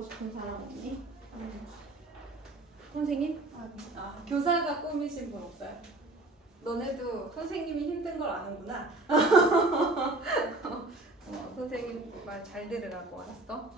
하고 싶은 사람 없니? 선생님? 교사가 꾸미신 분 없어요? 너네도 선생님이 힘든 걸 아는구나. 선생님 말 잘 들으라고 알았어?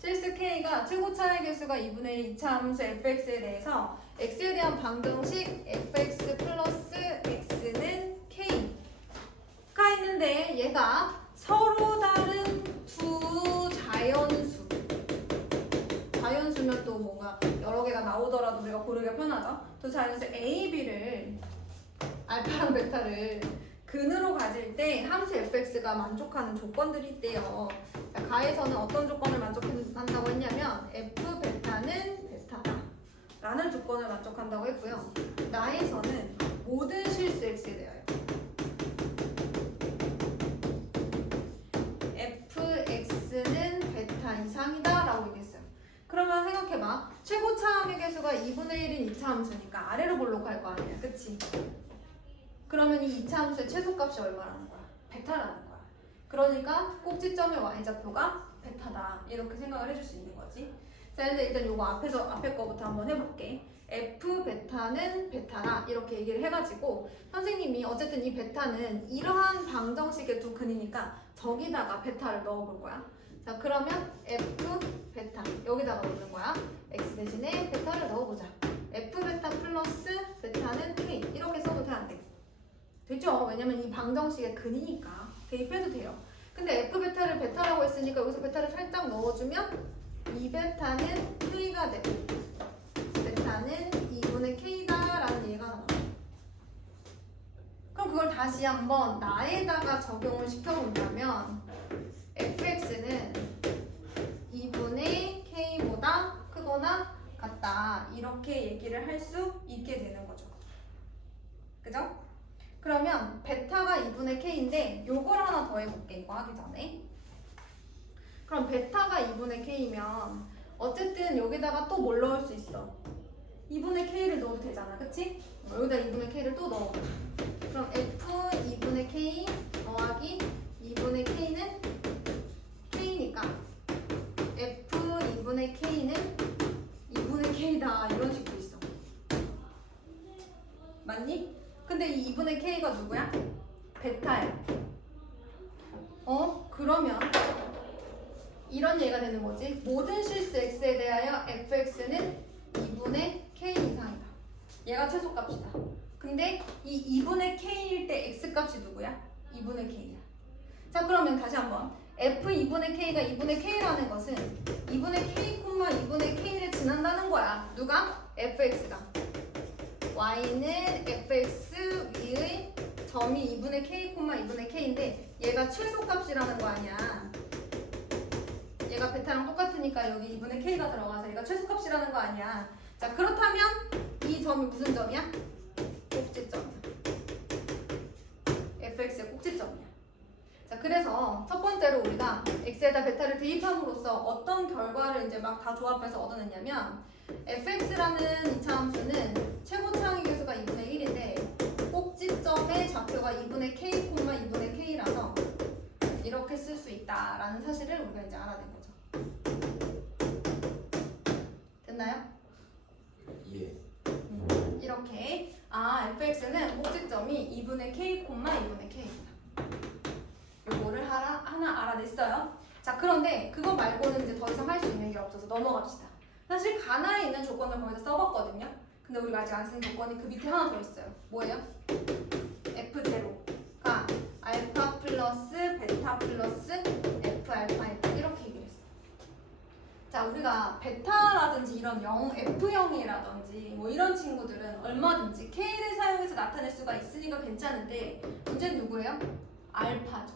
실수 K가 최고 차의 개수가 2분의 1 이차 함수 fx에 대해서 x에 대한 방정식 fx 플러스 x는 k가 있는데 얘가 서로 다른 두 자연수면 또 뭔가 여러 개가 나오더라도 우리가 고르기가 편하죠. 두 자연수 A, B를 알파랑 베타를 근으로 가질 때 함수 fx가 만족하는 조건들이 있대요. 자, 가에서는 어떤 조건을 만족한다고 했냐면 f 베타는 베타다 라는 조건을 만족한다고 했고요. 나에서는 모든 실수 x에 대하여 fx는 베타 이상이다 라고 얘기했어요. 그러면 생각해봐. 최고차함의 개수가 2분의 1인 2차 함수니까 아래로 볼록할 거 아니야, 그치? 그러면 이 2차 함수의 최소값이 얼마라는 거야? 베타라는 거야. 그러니까 꼭지점의 y좌표가 베타다 이렇게 생각을 해줄 수 있는 거지. 자, 근데 일단 요거 앞에 거부터 한번 해볼게. f 베타는 베타라 이렇게 얘기를 해가지고 선생님이 어쨌든 이 베타는 이러한 방정식의 두 근이니까 저기다가 베타를 넣어볼 거야. 자, 그러면 f 베타 여기다가 넣는 거야. x 대신에 베타를 넣어보자. f 베타 플러스 베타는 k 이렇게 써도 돼, 안 돼? 되죠? 왜냐면 이 방정식의 근이니까 대입해도 돼요. 근데 f 베타를 베타라고 했으니까 여기서 베타를 살짝 넣어주면 이 베타는 k가 되고 베타는 2분의 k다 라는 얘기가 나와요. 그럼 그걸 다시 한번 나에다가 적용을 시켜본다면 fx는 2분의 k보다 크거나 같다 이렇게 얘기를 할 수 있게 되는 거죠. 그죠? 그러면 베타가 2분의 k인데 요걸 하나 더 해볼게, 이거 하기 전에. 그럼 베타가 2분의 k면 어쨌든 여기다가 또 뭘 넣을 수 있어? 2분의 k를 넣어도 되잖아, 그치? 여기다 2분의 k를 또 넣어보자. 그럼 f 2분의 k 더하기 2분의 k는 k니까 f 2분의 k는 2분의 k다 이런 식도 있어. 맞니? 근데 이 2분의 k가 누구야? 베타야. 그러면 이런 얘기가 되는 거지. 모든 실수 x에 대하여 fx는 2분의 k 이상이다. 얘가 최소값이다. 근데 이 2분의 k일 때 x값이 누구야? 2분의 k야. 자, 그러면 다시 한번 f 2분의 k가 2분의 k라는 것은 2분의 k, 2분의 k를 지난다는 거야. 누가? fx가. y는 fx 위의 점이 2분의 k, 2분의 k인데 얘가 최소값이라는 거 아니야. 얘가 베타랑 똑같으니까 여기 2분의 k가 들어가서 얘가 최소값이라는 거 아니야. 자, 그렇다면 이 점이 무슨 점이야? 꼭지점이야. fx의 꼭지점이야. 자, 그래서 첫 번째로 우리가 x에다 베타를 대입함으로써 어떤 결과를 이제 막 다 조합해서 얻어냈냐면 fx라는 2차 함수는 최고차항의 개수가 2분의 1인데 꼭지점의 좌표가 2분의 k, 2분의 k라서 이렇게 쓸 수 있다라는 사실을 우리가 이제 알아낸 거죠. 됐나요? 예. 이렇게 fx는 꼭지점이 2분의 k, 2분의 k입니다. 요거를 하나 알아냈어요. 자, 그런데 그거 말고는 이제 더 이상 할 수 있는 게 없어서 넘어갑시다. 사실 가나에 있는 조건을 거기서 써봤거든요. 근데 우리가 아직 안 쓴 조건이 그 밑에 하나 더 있어요. 뭐예요? F0가 알파 플러스 베타 플러스 F 알파이다 이렇게 얘기를 했어. 자, 우리가 베타라든지 이런 F0이라든지 뭐 이런 친구들은 얼마든지 K를 사용해서 나타낼 수가 있으니까 괜찮은데 문제는 누구예요? 알파죠.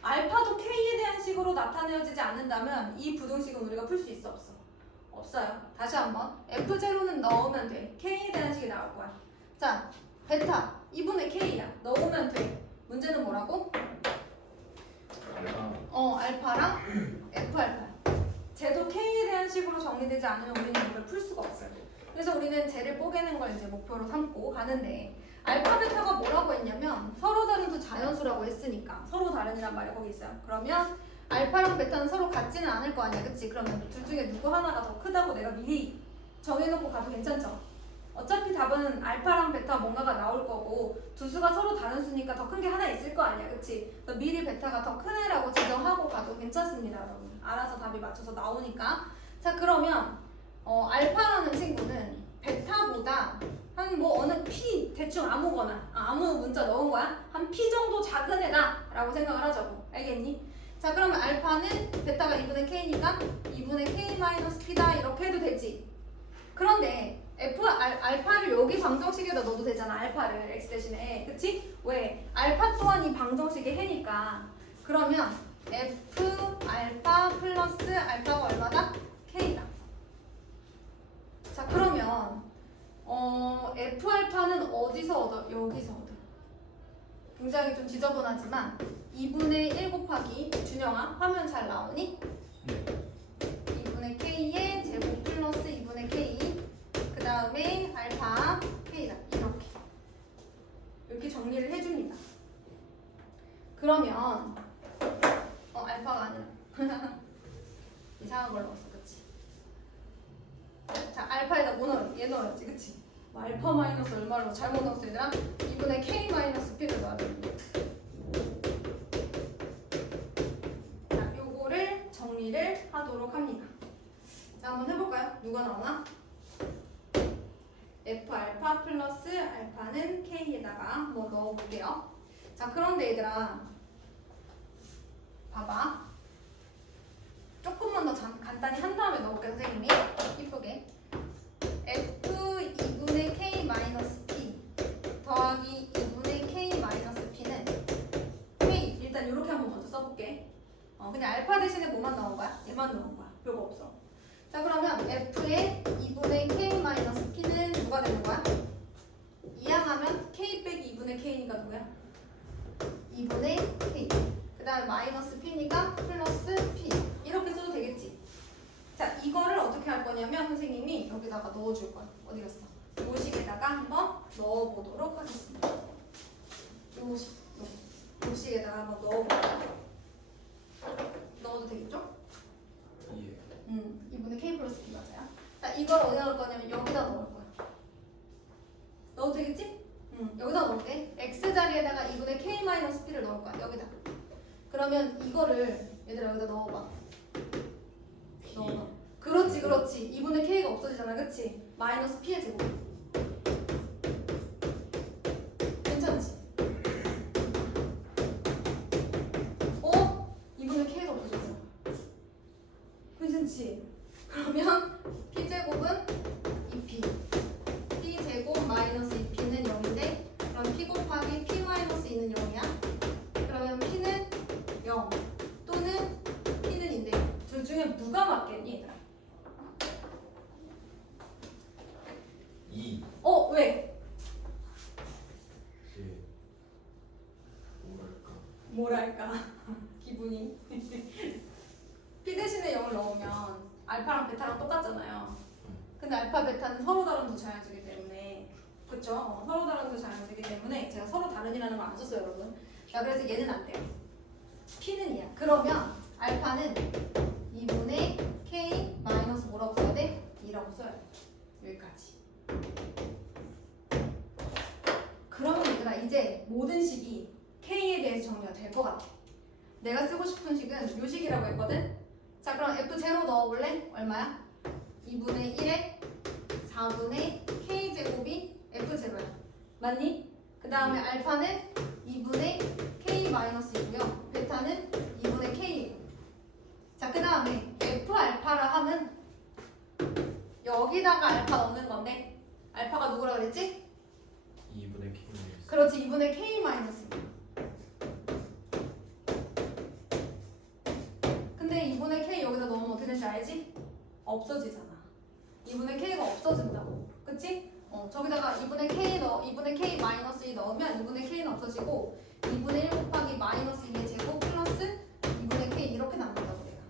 알파도 K에 대한 식으로 나타내어지지 않는다면 이 부등식은 우리가 풀 수 있어, 없어? 없어요. 다시 한번 F0는 넣으면 돼. K에 대한 식이 나올 거야. 자, 베타 2분의 K야. 넣으면 돼. 문제는 뭐라고? 알파랑 F 알파야. 쟤도 K에 대한 식으로 정리되지 않으면 우리는 이걸 풀 수가 없어요. 그래서 우리는 쟤를 뽀개는 걸 이제 목표로 삼고 가는데 알파 베타가 뭐라고 했냐면 서로 다른 두 자연수라고 했으니까 서로 다른이란 말이 거기 있어요. 그러면 알파랑 베타는 서로 같지는 않을 거 아니야, 그치? 그러면 둘 중에 누구 하나가 더 크다고 내가 미리 정해놓고 가도 괜찮죠? 어차피 답은 알파랑 베타 뭔가가 나올 거고 두 수가 서로 다른 수니까 더 큰 게 하나 있을 거 아니야, 그치? 그래서 미리 베타가 더 큰 애라고 지정하고 가도 괜찮습니다, 여러분. 알아서 답이 맞춰서 나오니까. 자, 그러면 알파라는 친구는 베타보다 한 뭐 어느 p 대충 아무거나 아무 문자 넣은 거야 한 p 정도 작은 애다라고 생각을 하자고. 알겠니? 자, 그러면 알파는 베타가 2분의 k니까 2분의 k-p다 이렇게 해도 되지. 그런데 알파를 여기 방정식에다 넣어도 되잖아. 알파를 x 대신에, 그치? 왜? 알파 또한 이 방정식의 해니까. 그러면 f 알파 플러스 알파가 얼마다? k다. 자, 그러면 f 알파는 어디서 얻어? 여기서 얻어. 굉장히 좀 지저분하지만 2분의 1 곱하기 준영아 화면 잘 나오니? 네. 2분의 k의 제곱 플러스 2분의 k 그 다음에 알파 k다. 이렇게 정리를 해줍니다. 그러면 알파가 아니라 이상한 걸 넣었어, 그치? 자, 알파에다 뭐 넣어? 얘 넣어야지, 그치? 뭐 알파 마이너스 얼마로 잘못 넣었어, 얘들아? 2분의 k 마이너스 p를 넣어야 됩니다. 자, 요거를 정리를 하도록 합니다. 자, 한번 해볼까요? 누가 나오나? f 알파 플러스 알파는 k에다가 한번 넣어볼게요. 자, 그런데 얘들아 봐봐. 조금만 더 간단히 한 다음에 넣어볼게요, 선생님이. 이쁘게. f 2분의 k 마이너스 p 더하기 2분의 k 마이너스 p는 k 일단 이렇게 한번 먼저 써볼게. 그냥 알파 대신에 뭐만 넣은 거야? 얘만 넣은 거야. 별거 없어. 자, 그러면 f의 2분의 k 마이너스 p는 누가 되는 거야? 이항하면 k 빼기 2분의 k니까 누구야? 2분의 k. 그 다음에 마이너스 p니까 플러스 p. 이렇게 써도 되겠지? 자, 이거를 어떻게 할 거냐면 선생님이 여기다가 넣어줄 거야. 어디 갔어? 요식에다가 한번 넣어보도록 하겠습니다. 요식에다가 한번 넣어볼게요. 넣어도 되겠죠? 예. 2분의 k 플러스 p 맞아요. 자, 이걸 어디다 넣을 거냐면 여기다 넣을 거야. 넣어도 되겠지? 여기다 넣을게. x 자리에다가 2분의 k 마이너스 p를 넣을 거야. 여기다. 그러면 이거를 얘들아 여기다 넣어봐. 넣어봐. 그렇지, 그렇지. 2분의 k가 없어지잖아, 그치? 마이너스 p의 제곱. 괜찮지? 2분의 k가 없어졌어. 괜찮지? 그러면 p 제곱은 2p. p 제곱 마이너스 2p는 0인데 그럼 p 곱하기 p 마이너스 2는 0이야. 그러면 p는 0 또는 p는 인데 둘 중에 누가 맞겠니, 얘들아? 2. 왜? 이제 뭐랄까. 기분이 p 대신에 0을 넣으면 알파랑 베타랑 똑같잖아요. 근데 알파 베타는 서로 다른 두 자연수이기 때문에, 그쵸? 서로 다른 두 자연수이기 때문에 제가 서로 다른이라는 걸 안 썼어요, 여러분. 자, 그래서 얘는 안 돼요. p는 2야. 그러면 알파는 2분의 k 마이너스 뭐라고 써야 돼? 2라고 써야 돼. 여기까지. 그러면 얘들아 이제 모든 식이 k에 대해서 정리가 될 것 같아. 내가 쓰고 싶은 식은 요 식이라고 했거든. 자, 그럼 f0 넣어볼래? 얼마야? 2분의 1에 4분의 k제곱이 f0야. 맞니? 그 다음에 알파는 2분의 k-2고요. 베타는 2분의 k. 자, 그 다음에 f 알파라 하면 여기다가 알파 넣는 건데 알파가 누구라 그랬지? 2분의 k 마이너스. 그렇지, 2분의 k 마이너스. 근데 2분의 k 여기다 넣으면 어떻게 되는지 알지? 없어지잖아. 2분의 k가 없어진다고. 그치? 저기다가 2분의 k 마이너스 2 넣으면 2분의 k는 없어지고 2분의 1 곱하기 마이너스 2의 제곱 플러스 2분의 k 이렇게 남는다고 내가.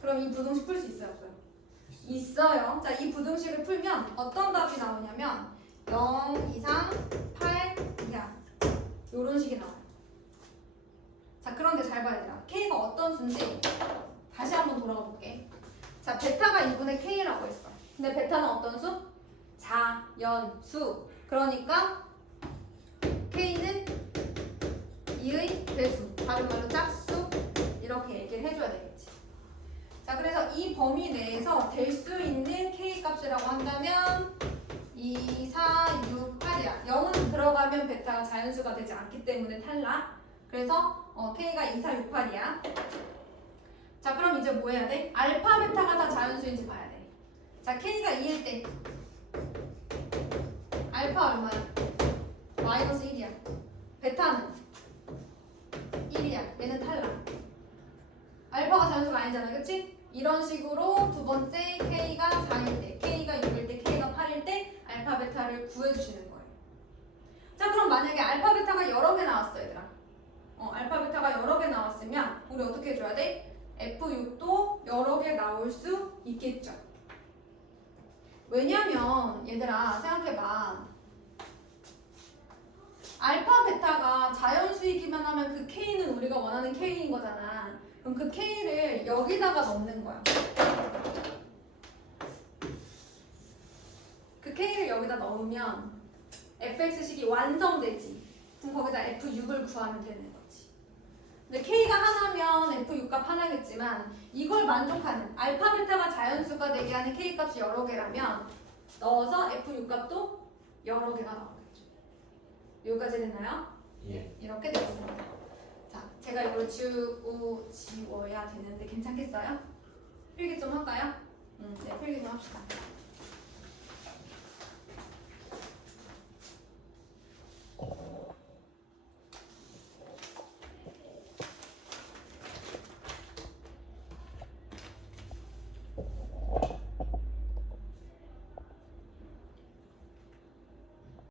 그럼 이 부등식 풀 수 있어요, 없어요? 있어요. 자, 이 부등식을 풀면 어떤 답이 나오냐면 0 이상 8 이하 요런 식이 나와요. 자, 그럼 그런데 잘 봐야 돼요. K가 어떤 수인지 다시 한번 돌아가 볼게. 자, 베타가 2분의 K라고 했어. 근데 베타는 어떤 수? 자연수. 그러니까 K는 2의 배수. 다른 말로 짝수. 이렇게 얘기를 해줘야 되겠지. 자, 그래서 이 범위 내에서 될 수 있는 K 값이라고 한다면 2, 4, 6, 8이야. 0은 들어가면 베타가 자연수가 되지 않기 때문에 탈락. 그래서 K가 2, 4, 6, 8이야. 자, 그럼 이제 뭐 해야 돼? 알파, 베타가 다 자연수인지 봐야 돼. 자, K가 2일 때 알파 얼마야? 마이너스 1이야. 베타는 1이야. 얘는 탈락. 알파가 자연수가 아니잖아. 그치? 이런 식으로 두 번째 K가 4일 때, K가 6일 때, K가 8일 때 알파, 베타를 구해주시는 거예요. 자, 그럼 만약에 알파, 베타가 여러 개 나왔어, 얘들아. 알파, 베타가 여러 개 나왔으면 우리 어떻게 해줘야 돼? F6도 여러 개 나올 수 있겠죠. 왜냐면 얘들아 생각해봐. 알파, 베타가 자연수이기만 하면 그 K는 우리가 원하는 K인 거잖아. 그럼 그 K를 여기다가 넣는 거야. 그 K를 여기다 넣으면 fx식이 완성되지. 그럼 거기다 F6을 구하면 되는 거지. 근데 K가 하나면 F6 값 하나겠지만 이걸 만족하는 알파, 베타가 자연수가 되게 하는 K 값이 여러 개라면 넣어서 F6 값도 여러 개가 나오겠죠. 여기까지 됐나요? 예. 이렇게 되겠습니다. 자, 제가 이걸 지워야 되는데 괜찮겠어요? 필기 좀 할까요? 네, 필기 좀 합시다.